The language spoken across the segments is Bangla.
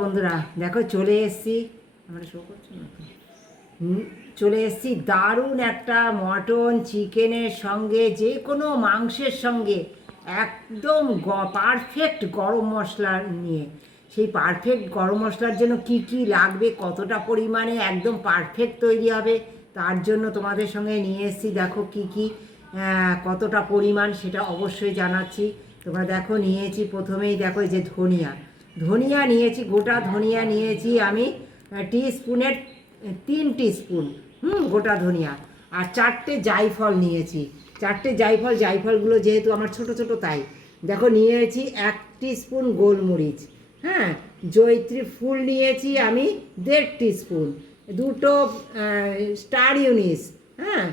বন্ধুরা দেখো চলে এসেছি। আমরা শো করছি না তো? চলে এসেছি দারুণ একটা মটন চিকেনের সঙ্গে যে কোনো মাংসের সঙ্গে একদম পারফেক্ট গরম মশলা নিয়ে। সেই পারফেক্ট গরম মশলার জন্য কি কি লাগবে, কতটা পরিমাণে একদম পারফেক্ট তৈরি হবে, তার জন্য তোমাদের সঙ্গে নিয়ে এসেছি। দেখো কি কি কতটা পরিমাণ সেটা অবশ্যই জানাচ্ছি। তোমরা দেখো নিয়েছি, প্রথমেই দেখো এই যে ধনিয়া ধনিয়া নিয়েছি, গোটা ধনিয়া নিয়েছি আমি টিস্পুনের 3 টিস্পুন গোটা ধনিয়া। আর 4টে জায়ফল নিয়েছি, 4টে জায়ফলগুলো যেহেতু আমার ছোট ছোট তাই দেখো নিয়েছি 1 টিস্পুন গোলমরিচ। হ্যাঁ, জয়িত্রী ফুল নিয়েছি আমি 1.5 টিস্পুন, দুটো স্টার ইউনিস। হ্যাঁ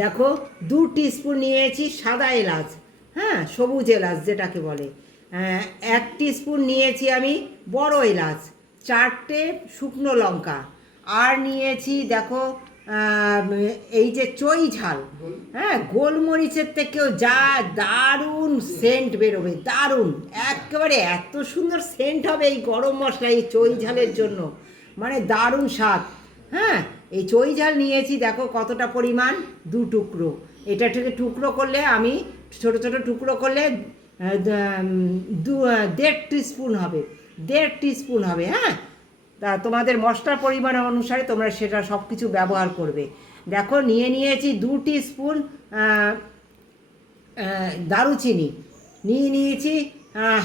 দেখো 2 টিস্পুন নিয়েছি সাদা এলাচ, হ্যাঁ সবুজ এলাচ যেটাকে বলে। 1 টিস্পুন নিয়েছি আমি বড় এলাচ, 4টে শুকনো লঙ্কা। আর নিয়েছি দেখো এই যে চই ঝাল। হ্যাঁ, গোলমরিচের থেকেও যা দারুণ সেন্ট বেরোবে, দারুণ একেবারে এত সুন্দর সেন্ট হবে এই গরম মশলা এই চই ঝালের জন্য, মানে দারুণ স্বাদ। হ্যাঁ, এই চই ঝাল নিয়েছি দেখো কতটা পরিমাণ, 2 টুকরো। এটা থেকে টুকরো করলে আমি ছোট ছোট টুকরো করলে 1.5 টিস্পুন হবে, 1.5 টিস্পুন হবে। হ্যাঁ, তা তোমাদের মশলার পরিমাণ অনুসারে তোমরা সেটা সব কিছু ব্যবহার করবে। দেখো নিয়ে নিয়েছি 2 টিস্পুন দারুচিনি, নিয়ে নিয়েছি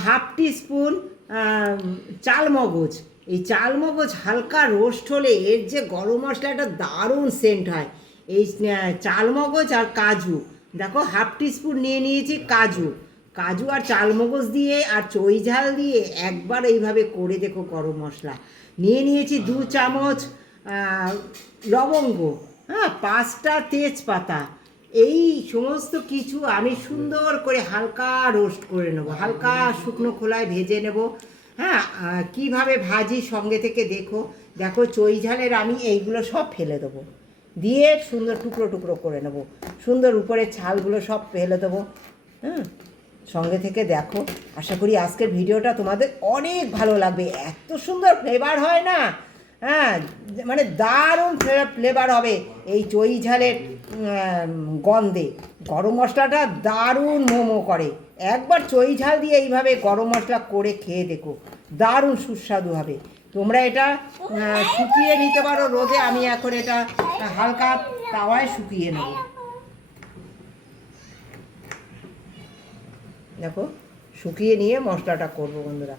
1/2 টিস্পুন চালমগজ। এই চালমগজ হালকা রোস্ট হলে এর যে গরম মশলাটা দারুণ সেন্ট হয়। এই চালমগজ আর কাজু দেখো 1/2 টিস্পুন নিয়ে নিয়েছি কাজু। কাজু আর চালমগজ দিয়ে আর চই ঝাল দিয়ে একবার এইভাবে করে দেখো গরম মশলা। নিয়ে নিয়েছি 2 চামচ লবঙ্গ, হ্যাঁ 5টা তেজপাতা। এই সমস্ত কিছু আমি সুন্দর করে হালকা রোস্ট করে নেবো, হালকা শুকনো খোলায় ভেজে নেব। হ্যাঁ, কীভাবে ভাজি সঙ্গে থেকে দেখো। দেখো চই ঝালের আমি এইগুলো সব ফেলে দেবো, দিয়ে সুন্দর টুকরো টুকরো করে নেব, সুন্দর উপরের ছালগুলো সব ফেলে দেবো। হ্যাঁ, সঙ্গে থেকে দেখো। আশা করি আজকের ভিডিওটা তোমাদের অনেক ভালো লাগবে, এত সুন্দর ফ্লেভার হয় না। হ্যাঁ, মানে দারুণ ফ্লেভার হবে এই চই ঝালের গন্ধে। গরম মশলাটা দারুণ মোমো করে। একবার চই ঝাল দিয়ে এইভাবে গরম মশলা করে খেয়ে দেখো, দারুণ সুস্বাদু হবে। তোমরা এটা শুকিয়ে নিতে পারো রোদে, আমি এখন এটা হালকা তাওয়ায় শুকিয়ে নেব। দেখো শুকিয়ে নিয়ে মশলাটা করবো বন্ধুরা।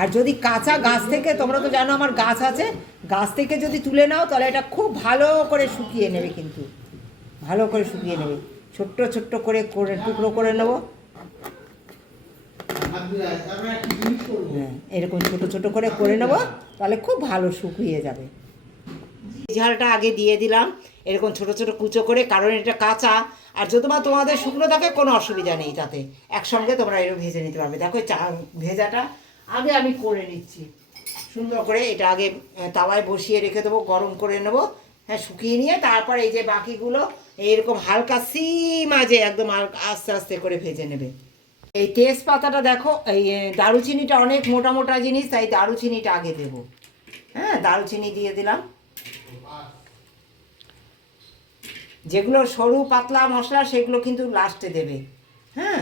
আর যদি কাঁচা গাছ থেকে, তোমরা তো জানো আমার গাছ আছে, গাছ থেকে যদি তুলে নাও তাহলে এটা খুব ভালো করে শুকিয়ে নেবে, কিন্তু ভালো করে শুকিয়ে নেবে। ছোট্ট ছোট্ট করে করে টুকরো করে নেবো। হ্যাঁ, এরকম ছোট ছোট করে নেবো, তাহলে খুব ভালো শুকিয়ে যাবে। ঝালটা আগে দিয়ে দিলাম এরকম ছোট ছোট কুচো করে, কারণ এটা কাঁচা। আর যদি তোমাদের শুকনো থাকে কোনো অসুবিধা নেই, তাতে একসঙ্গে তোমরা এরকম ভেজে নিতে পারবে। দেখো ভেজাটা আগে আমি করে নিচ্ছি সুন্দর করে। এটা আগে তাওয়ায় বসিয়ে রেখে দেবো, গরম করে নেবো। হ্যাঁ, শুকিয়ে নিয়ে তারপর এই যে বাকিগুলো এইরকম হালকা মাঝে একদম আস্তে আস্তে করে ভেজে নেবে। এই তেজপাতাটা দেখো, এই দারুচিনিটা অনেক মোটা মোটা জিনিস, তাই দারুচিনিটা আগে দেবো। হ্যাঁ, দারুচিনি দিয়ে দিলাম। যেগুলো সরু পাতলা মশলা সেগুলো কিন্তু লাস্টে দেবে। হ্যাঁ,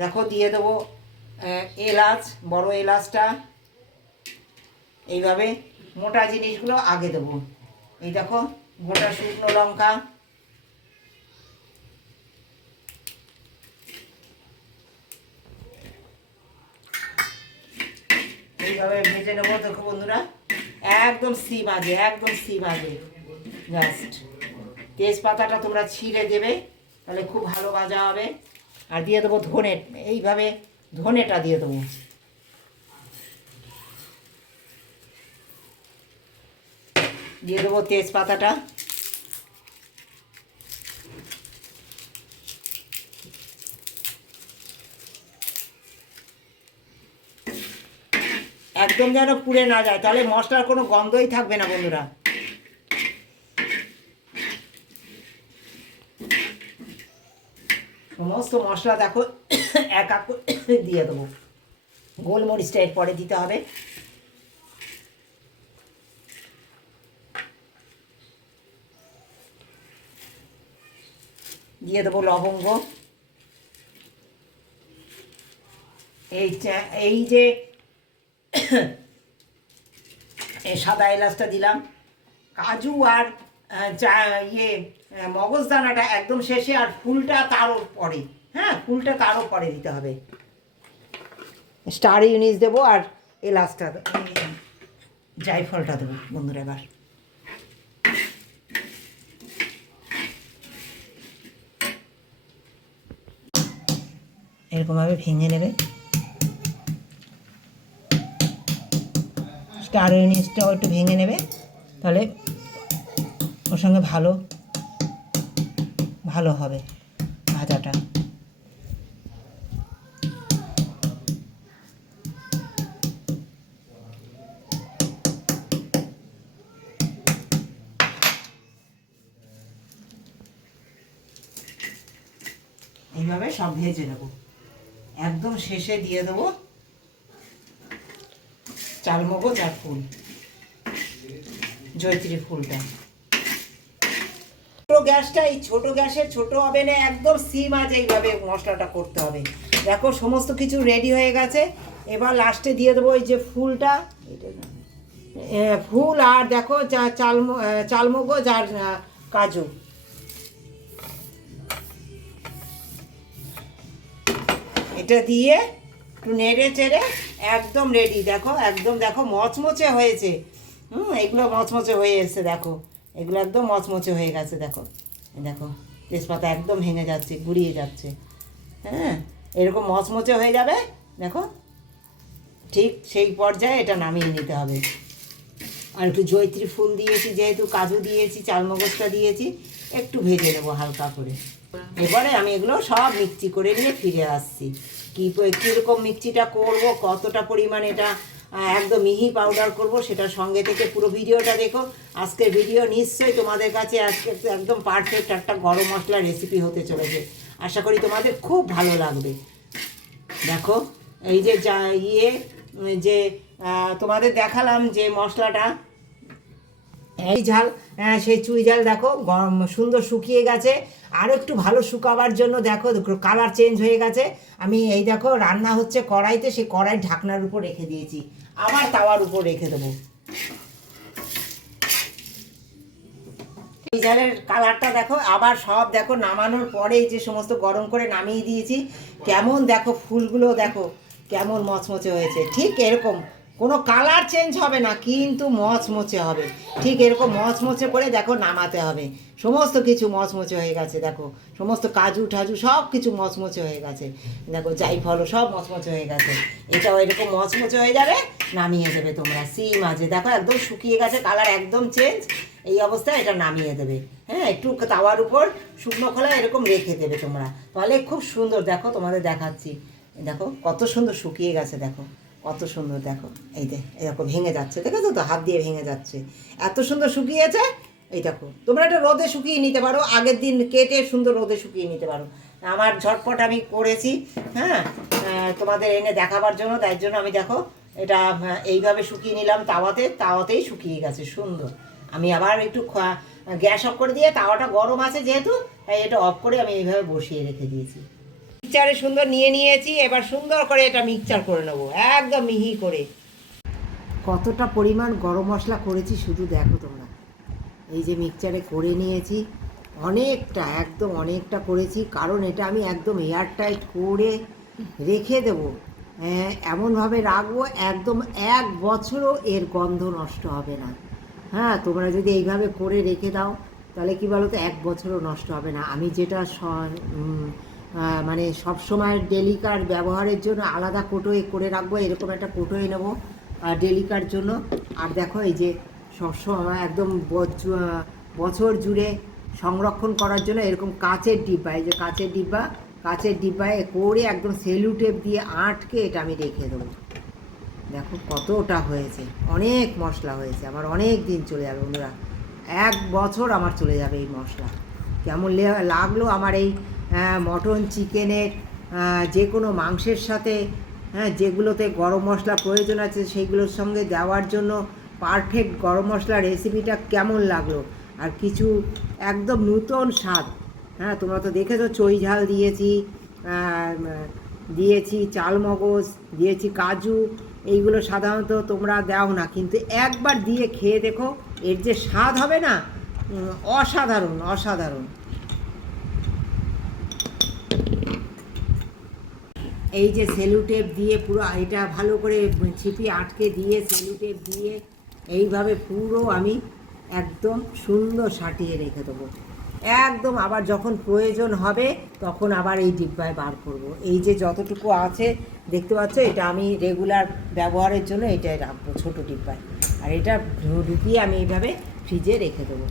দেখো দিয়ে দেবো এলাচ, বড় এলাচটা। এইভাবে মোটা জিনিসগুলো আগে দেবো। এই দেখো গোটা শুকনো লঙ্কা, এইভাবে ভেজে নেবো। দেখো বন্ধুরা একদম মাঝে, একদম মাঝে জাস্ট। তেজপাতাটা তোমরা ছিঁড়ে দেবে, তাহলে খুব ভালো ভাজা হবে। আর দিয়ে দেবো ধনে, এইভাবে ধনেটা দিয়ে দেবো। দিয়ে দেবো তেজপাতাটা। একদম যেন পুড়ে না যায়, তাহলে মশলার কোনো গন্ধই থাকবে না বন্ধুরা। সমস্ত মশলা দেখো এক এক করে দিয়ে দেবো। গোলমরিচটা এরপরে দিতে হবে। দিয়ে দেবো লবঙ্গ। এই যে সাদা এলাচটা দিলাম, কাজু আর মগজদানাটা একদম শেষে, আর ফুলটা তারও পরে। হ্যাঁ, ফুলটা তারও পরে দিতে হবে। স্টার ইউনিস দেবো আর এলাচটা জায়ফলটা দেবো বন্ধুরা। এবার এরকমভাবে ভেঙে নেবে। স্টার ইউনিসটাও একটু ভেঙে নেবে, তাহলে ওর সঙ্গে ভালো ভালো হবে ভাজাটা। এইভাবে সব ভেজে নেব। একদম শেষে দিয়ে দেবো চালমগজ আর ফুল, জয়িত্রী ফুলটা। ছোটো গ্যাসটা, এই ছোটো গ্যাসের ছোটো ওভেনে একদম সিম আঁচে এইভাবে মশলাটা করতে হবে। দেখো সমস্ত কিছু রেডি হয়ে গেছে। এবার লাস্টে দিয়ে দেবো এই যে ফুলটা, ফুল আর দেখো চালমগজ আর কাজু। এটা দিয়ে একটু নেড়ে চেড়ে একদম রেডি। দেখো একদম দেখো মচমচে হয়েছে। এগুলো মচমচে হয়ে এসছে, দেখো এগুলো একদম মচমচে হয়ে গেছে। দেখো দেখো তেজপাতা একদম ভেঙে যাচ্ছে, গুড়িয়ে যাচ্ছে। হ্যাঁ, এরকম মচমচে হয়ে যাবে। দেখো ঠিক সেই পর্যায়ে এটা নামিয়ে নিতে হবে। আর একটু জয়িত্রী ফুল দিয়েছি, যেহেতু কাজু দিয়েছি, চালমগজটা দিয়েছি, একটু ভেজে নেবো হালকা করে। এবারে আমি এগুলো সব মিক্সি করে নিয়ে ফিরে আসছি। কীরকম মিক্সিটা করব, কতটা পরিমাণ এটা একদম মিহি পাউডার করব, সেটার সঙ্গে থেকে পুরো ভিডিওটা দেখো। আজকের ভিডিও নিশ্চয়ই তোমাদের কাছে আজকে একদম পারফেক্ট একটা গরম মশলার রেসিপি হতে চলেছে। আশা করি তোমাদের খুব ভালো লাগবে। দেখো এই যে যে তোমাদের দেখালাম যে মশলাটা, এই ঝাল, সেই চুই ঝাল দেখো সুন্দর শুকিয়ে গেছে। আরও একটু ভালো শুকাবার জন্য দেখো কালার চেঞ্জ হয়ে গেছে। আমি এই দেখো রান্না হচ্ছে কড়াইতে, সেই কড়াই ঢাকনার উপর রেখে দিয়েছি, আবার তাওয়ার উপর রেখে দেবো। এই ঝালের কালারটা দেখো, আবার সব দেখো নামানোর পরে যে সমস্ত গরম করে নামিয়ে দিয়েছি, কেমন দেখো ফুলগুলো দেখো কেমন মচমচে হয়েছে। ঠিক এরকম কোনো কালার চেঞ্জ হবে না, কিন্তু মচমচে হবে। ঠিক এরকম মচমচে করে দেখো নামাতে হবে। সমস্ত কিছু মচমচে হয়ে গেছে। দেখো সমস্ত কাজু ঠাজু সব কিছু মচমচে হয়ে গেছে। দেখো জাইফলও সব মচমচে হয়ে গেছে। এটাও এরকম মচমচে হয়ে যাবে, নামিয়ে দেবে তোমরা সিম আঁচে। দেখো একদম শুকিয়ে গেছে, কালার একদম চেঞ্জ। এই অবস্থায় এটা নামিয়ে দেবে। হ্যাঁ, একটু তাওয়ার উপর শুকনো খোলা এরকম রেখে দেবে তোমরা, তাহলে খুব সুন্দর। দেখো তোমাদের দেখাচ্ছি, দেখো কত সুন্দর শুকিয়ে গেছে। দেখো কত সুন্দর, দেখো এই এরকম ভেঙে যাচ্ছে, দেখেছো তো, হাত দিয়ে ভেঙে যাচ্ছে, এত সুন্দর শুকিয়েছে। এই দেখো তোমরা এটা রোদে শুকিয়ে নিতে পারো, আগের দিন কেটে সুন্দর রোদে শুকিয়ে নিতে পারো। আমার ঝটপট আমি করেছি, হ্যাঁ, তোমাদের এনে দেখাবার জন্য। তাই জন্য আমি দেখো এটা এইভাবে শুকিয়ে নিলাম, তাওয়াতেই শুকিয়ে গেছে সুন্দর। আমি আবার একটু গ্যাস অফ করে দিয়ে, তাওয়াটা গরম আছে যেহেতু, তাই এটা অফ করে আমি এইভাবে বসিয়ে রেখে দিয়েছি। মিক্সচারে সুন্দর নিয়ে নিয়েছি, এবার সুন্দর করে এটা মিক্সচার করে নেবো একদম মিহি করে। কতটা পরিমাণ গরম মশলা করেছি শুধু দেখো তোমরা। এই যে মিক্সচারে করে নিয়েছি, অনেকটা, একদম অনেকটা করেছি, কারণ এটা আমি একদম এয়ারটাইট করে রেখে দেবো। এমনভাবে রাখবো একদম 1 বছরও এর গন্ধ নষ্ট হবে না। হ্যাঁ, তোমরা যদি এইভাবে করে রেখে দাও তাহলে কী বলো তো, 1 বছরও নষ্ট হবে না। আমি যেটা মানে সবসময় ডেলিকার ব্যবহারের জন্য আলাদা কোটোয় করে রাখবো, এরকম একটা কোটোয় নেবো ডেলিকার জন্য। আর দেখো এই যে সবসময় একদম বছর জুড়ে সংরক্ষণ করার জন্য এরকম কাচের ডিব্বা, এই যে কাচের ডিব্বায় করে একদম সেলু টেপ দিয়ে আটকে এটা আমি রেখে দেবো। দেখো কতটা হয়েছে, অনেক মশলা হয়েছে, আমার অনেক দিন চলে যাবে বন্ধুরা, 1 বছর আমার চলে যাবে এই মশলা। কেমন লাগলো আমার এই মটন চিকেনের যে কোনো মাংসের সাথে হ্যাঁ, যেগুলোতে গরম মশলা প্রয়োজন আছে সেইগুলোর সঙ্গে দেওয়ার জন্য পারফেক্ট গরম মশলা রেসিপিটা কেমন লাগলো। আর কিছু একদম নূতন স্বাদ। হ্যাঁ, তোমরা তো দেখেছো চই ঝাল দিয়েছি, দিয়েছি চালমগজ, দিয়েছি কাজু। এইগুলো সাধারণত তোমরা দাও না, কিন্তু একবার দিয়ে খেয়ে দেখো, এর যে স্বাদ হবে না, অসাধারণ অসাধারণ। এই যে সেলুটেপ দিয়ে পুরো এটা ভালো করে ছিপি আটকে দিয়ে সেলুটেপ দিয়ে এইভাবে পুরো আমি একদম সুন্দর সাটিয়ে রেখে দেবো। একদম আবার যখন প্রয়োজন হবে তখন আবার এই ডিব্বায় বার করব। এই যে যতটুকু আছে দেখতে পাচ্ছ, এটা আমি রেগুলার ব্যবহারের জন্য এটাই রাখবো ছোটো ডিব্বায়। আর এটা ঢুকিয়ে আমি এইভাবে ফ্রিজে রেখে দেবো।